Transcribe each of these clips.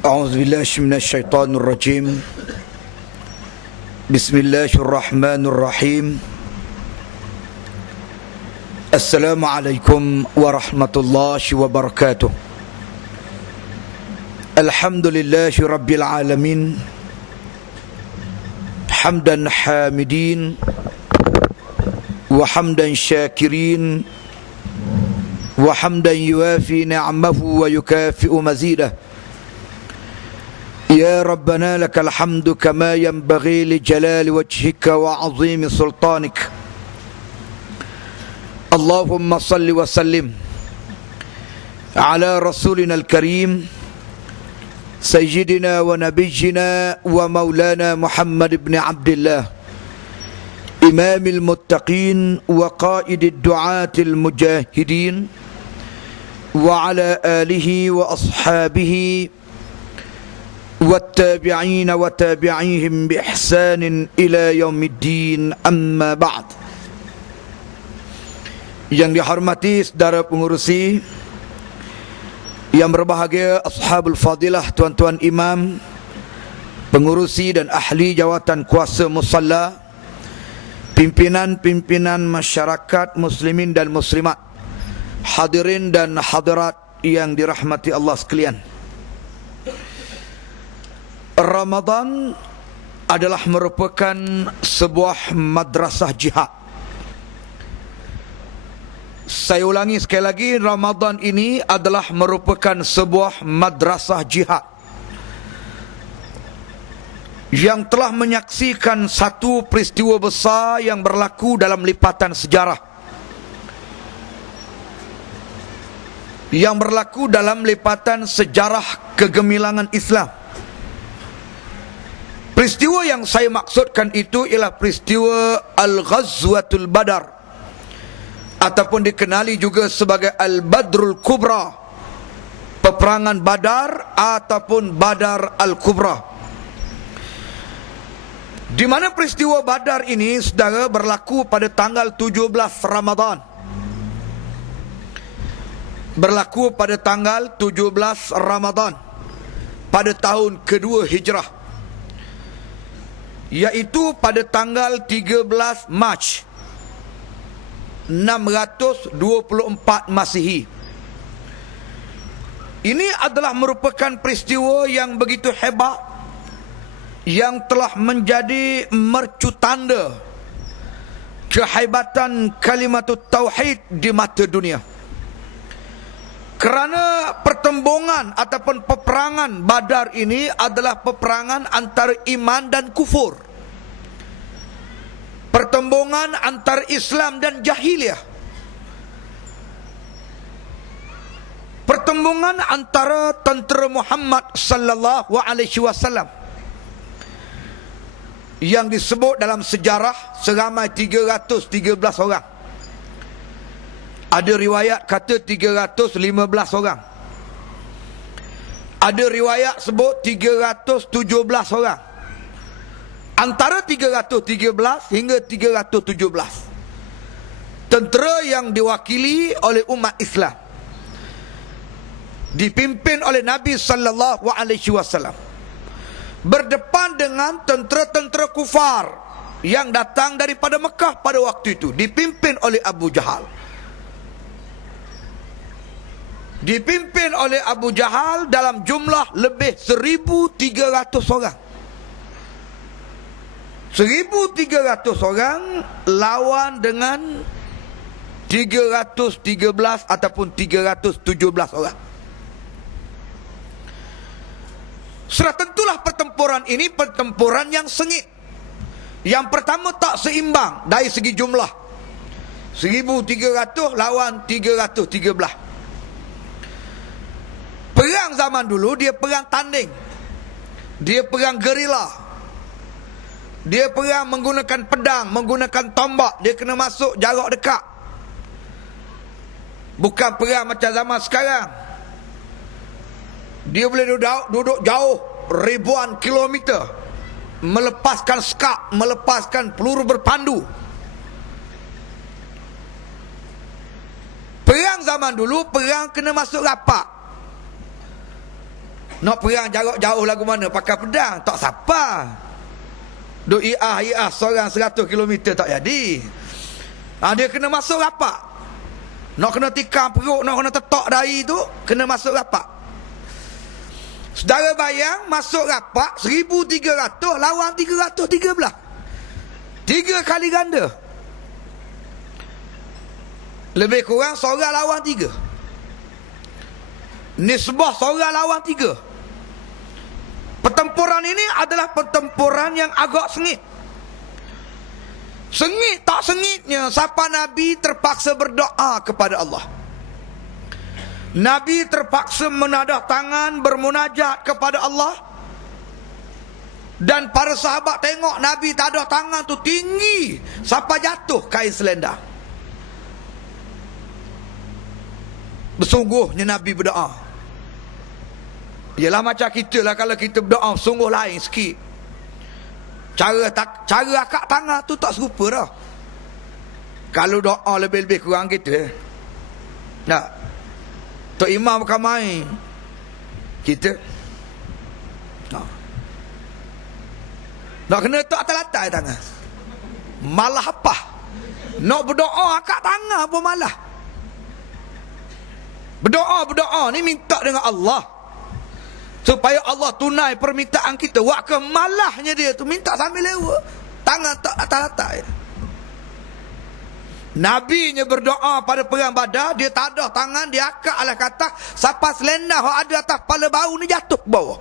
أعوذ بالله من الشيطان الرجيم. بسم الله الرحمن الرحيم. السلام عليكم ورحمة الله وبركاته. الحمد لله رب العالمين، حمدا حامدين وحمدا شاكرين وحمدا يوافي نعمه ويكافئ مزيده. يا ربنا لك الحمد كما ينبغي لجلال وجهك وعظيم سلطانك. اللهم صل وسلم على رسولنا الكريم سيدنا ونبينا ومولانا محمد بن عبد الله، إمام المتقين وقائد الدعاة المجاهدين، وعلى آله وأصحابه والتابعين وتابعيهم بإحسان إلى يوم الدين. أما بعد. Yang dihormati saudara pengurusi, yang berbahagia ashabul fadilah, tuan-tuan imam, pengurusi dan ahli jawatan kuasa musalla, pimpinan-pimpinan masyarakat muslimin dan muslimat, hadirin dan hadirat yang dirahmati Allah sekalian. Ramadan adalah merupakan sebuah madrasah jihad. Saya ulangi sekali lagi, Ramadan ini adalah merupakan sebuah madrasah jihad yang telah menyaksikan satu peristiwa besar yang berlaku dalam lipatan sejarah, yang berlaku dalam lipatan sejarah kegemilangan Islam. Peristiwa yang saya maksudkan itu ialah peristiwa Al-Ghazwatul Badar, ataupun dikenali juga sebagai Al-Badrul Kubra, peperangan Badar ataupun Badar Al-Kubra. Di mana peristiwa Badar ini, saudara, berlaku pada tanggal 17 Ramadan. Berlaku pada tanggal 17 Ramadan pada tahun kedua Hijrah, iaitu pada tanggal 13 Mac 624 Masihi. Ini adalah merupakan peristiwa yang begitu hebat, yang telah menjadi mercu tanda kehebatan kalimat tauhid di mata dunia. Kerana pertembungan ataupun peperangan Badar ini adalah peperangan antara iman dan kufur, pertembungan antara Islam dan jahiliyah, pertembungan antara tentera Muhammad sallallahu alaihi wasallam yang disebut dalam sejarah seramai 313 orang. Ada riwayat kata 315 orang. Ada riwayat sebut 317 orang. Antara 313 hingga 317 tentera yang diwakili oleh umat Islam, dipimpin oleh Nabi sallallahu alaihi wasallam, berdepan dengan tentera-tentera kufar yang datang daripada Mekah pada waktu itu, dipimpin oleh Abu Jahal. Dipimpin oleh Abu Jahal dalam jumlah lebih 1,300 orang. 1,300 orang lawan dengan 313 ataupun 317 orang. Sudah tentulah pertempuran ini pertempuran yang sengit. Yang pertama, tak seimbang dari segi jumlah. 1,300 lawan 313. Perang zaman dulu dia perang tanding, dia perang gerila, dia perang menggunakan pedang, menggunakan tombak, dia kena masuk jarak dekat. Bukan perang macam zaman sekarang, dia boleh duduk jauh ribuan kilometer, melepaskan skak, melepaskan peluru berpandu. Perang zaman dulu, perang kena masuk rapat. Nak perang jarak jauh lagu mana pakai pedang, tak siapa. Duk iah seorang 100 km tak jadi. Dia kena masuk rapak. Nak kena tikam perut, nak kena tetok dahi tu, kena masuk rapak. Saudara bayang, masuk rapak 1,300 lawan 313. 3 kali ganda. Lebih kurang seorang lawan 3. Nisbah seorang lawan 3. Pertempuran ini adalah pertempuran yang agak sengit. Sengit tak sengitnya sampai Nabi terpaksa berdoa kepada Allah. Nabi terpaksa menadah tangan bermunajat kepada Allah. Dan para sahabat tengok Nabi tadah tangan tu tinggi sampai jatuh kain selendang. Bersungguhnya Nabi berdoa. Ialah macam kita lah, kalau kita berdoa sungguh lain sikit. Cara akak tangan tu tak serupa dah. Kalau doa lebih-lebih kurang kita. Nak Tok Imam bukan main. Kita nak kena tak atas-atas tangan. Malah apa? Nak berdoa akak tangan pun malah. Berdoa ni minta dengan Allah, supaya Allah tunai permintaan kita. Wak ke malahnya dia tu minta sambil lewat, tangan tak atas-atas. Nabi nya berdoa pada perang Badar, dia tadah tangan, dia akak ala kata siapa selendang yang ada atas kepala bau ni jatuh ke bawah.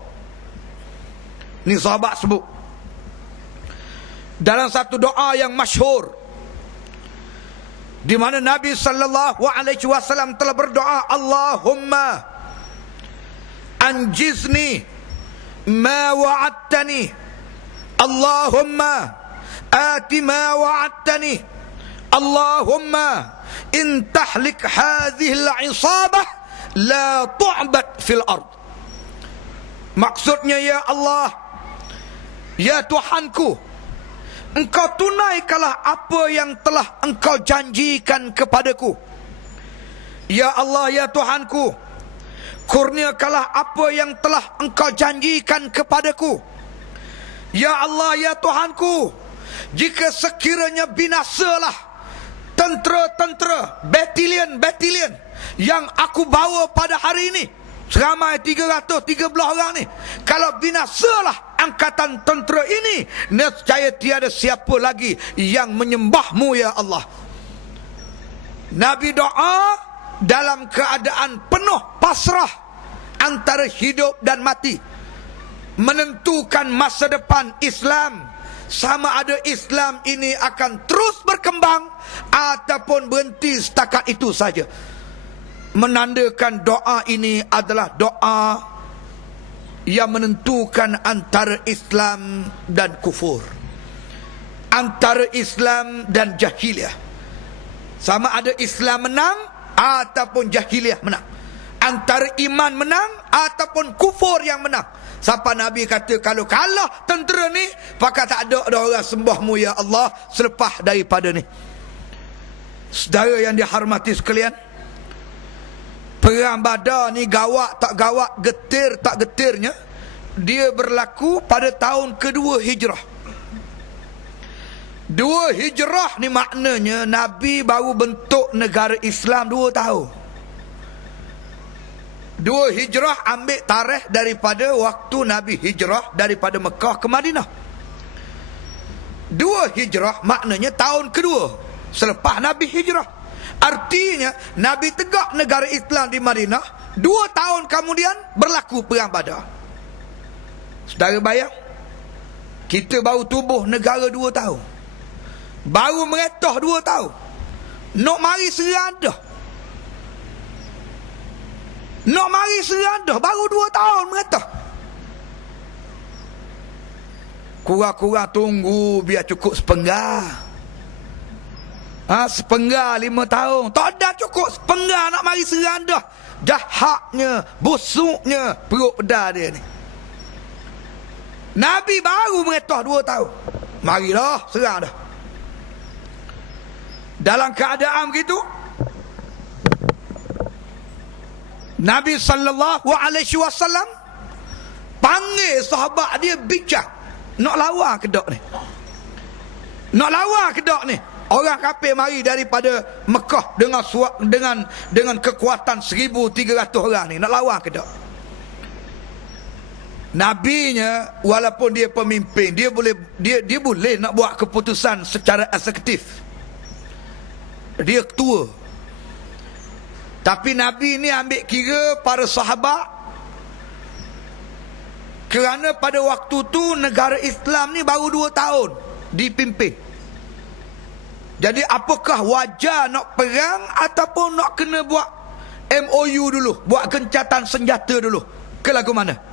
Ni sahabat sebut dalam satu doa yang masyhur, di mana Nabi sallallahu alaihi wasallam telah berdoa, Allahumma anjizni ma wa'adtani, Allahumma ati ma wa'adtani, Allahumma in tahlik hadhihi al-'isabah la tu'bad fil ard. Maksudnya, ya Allah, ya Tuhanku, Engkau tunaikanlah apa yang telah Engkau janjikan kepadaku. Ya Allah, ya Tuhanku, kurniakanlah apa yang telah Engkau janjikan kepadaku. Ya Allah, ya Tuhanku, jika sekiranya binasalah tentera-tentera, batalion yang aku bawa pada hari ini, seramai 313 orang ni, kalau binasalah angkatan tentera ini, nescaya tiada siapa lagi yang menyembahmu, ya Allah. Nabi doa dalam keadaan penuh pasrah antara hidup dan mati, menentukan masa depan Islam, sama ada Islam ini akan terus berkembang ataupun berhenti setakat itu saja. Menandakan doa ini adalah doa yang menentukan antara Islam dan kufur, antara Islam dan jahiliyah. Sama ada Islam menang ataupun jahiliyah menang, antara iman menang ataupun kufur yang menang. Sampai Nabi kata, kalau kalah tentera ni, maka tak ada orang sembahmu, ya Allah, selepas daripada ni. Saudara yang dihormati sekalian, perang Badar ni gawat tak gawat, getir tak getirnya, dia berlaku pada tahun kedua hijrah. 2 hijrah ni maknanya Nabi baru bentuk negara Islam 2 tahun. 2 hijrah ambil tarikh daripada waktu Nabi hijrah daripada Mekah ke Madinah. 2 hijrah maknanya tahun kedua selepas Nabi hijrah. Artinya Nabi tegak negara Islam di Madinah, 2 tahun kemudian berlaku perang Badar. Saudara bayang, kita baru tubuh negara 2 tahun, baru meretah 2 tahun, nak mari serang dah, nak mari serang dah, baru 2 tahun meretah. Kurang-kurang tunggu biar cukup sepenggar. Sepenggar 5 tahun. Tak ada cukup sepenggar nak mari serang dah. Jahatnya, busuknya perut pedar dia ni. Nabi baru meretah 2 tahun, marilah serang dah. Dalam keadaan begitu, Nabi sallallahu alaihi wasallam Panggil sahabat dia bincang. Nak lawan ke dak ni? Nak lawan ke dak ni? Orang kafir mari daripada Mekah dengan kekuatan 1,300 orang ni. Nak lawan ke dak? Nabinya walaupun dia pemimpin, dia boleh nak buat keputusan secara eksekutif. Dia ketua. Tapi Nabi ni ambil kira para sahabat, kerana pada waktu tu negara Islam ni baru 2 tahun dipimpin. Jadi apakah wajar nak perang ataupun nak kena buat MOU dulu, buat gencatan senjata dulu? Ke lagu mana?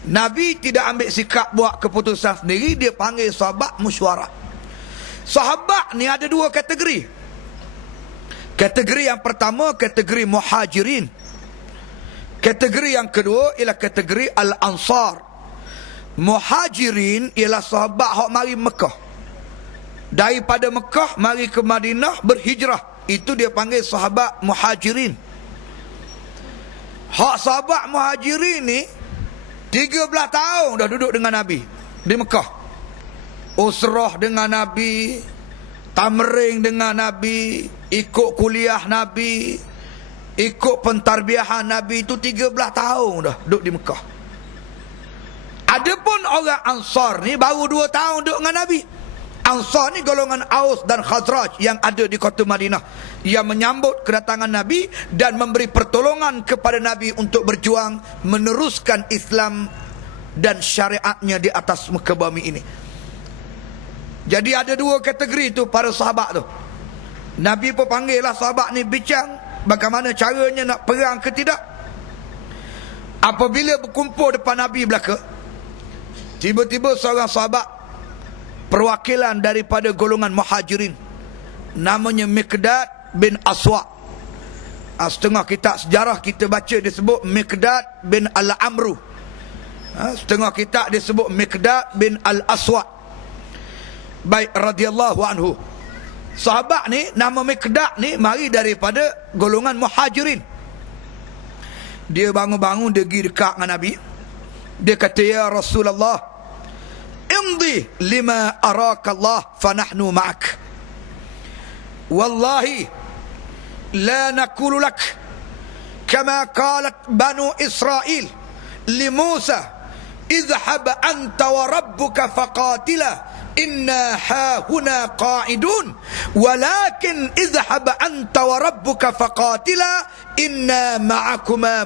Nabi tidak ambil sikap buat keputusan sendiri, dia panggil sahabat mesyuarat. Sahabat ni ada 2 kategori. Kategori yang pertama kategori muhajirin. Kategori yang kedua ialah kategori al-ansar. Muhajirin ialah sahabat hak mari Mekah. Daripada Mekah mari ke Madinah berhijrah. Itu dia panggil sahabat muhajirin. Hak sahabat muhajirin ni 13 tahun dah duduk dengan Nabi di Mekah. Usrah dengan Nabi, tamring dengan Nabi, ikut kuliah Nabi, ikut pentarbiahan Nabi. Itu 13 tahun dah duduk di Mekah. Adapun orang Ansar ni baru 2 tahun duduk dengan Nabi. Ansar ni golongan Aus dan Khazraj yang ada di kota Madinah, yang menyambut kedatangan Nabi dan memberi pertolongan kepada Nabi untuk berjuang meneruskan Islam dan syariatnya di atas muka bumi ini. Jadi ada 2 kategori tu para sahabat tu. Nabi pun panggil lah sahabat ni bincang bagaimana caranya nak perang ke tidak. Apabila berkumpul depan Nabi belaka, tiba-tiba seorang sahabat perwakilan daripada golongan muhajirin, namanya Miqdad bin Aswad. Setengah kitab sejarah kita baca disebut Miqdad bin Al-Amru. Setengah kitab disebut Miqdad bin Al-Aswad. Baik, radhiyallahu anhu. Sahabat ni, nama Miqdad ni mari daripada golongan muhajirin. Dia bangun-bangun, dia pergi dekat dengan Nabi. Dia kata, ya Rasulullah, imdi lima arakallah fanahnu ma'ak. Wallahi la nakulu lak kama qalat banu Israel li Musa, idhhab anta wa rabbuka faqatila inna hahuna qa'idun walakin idhhab anta wa rabbuka faqatila inna ma'akuma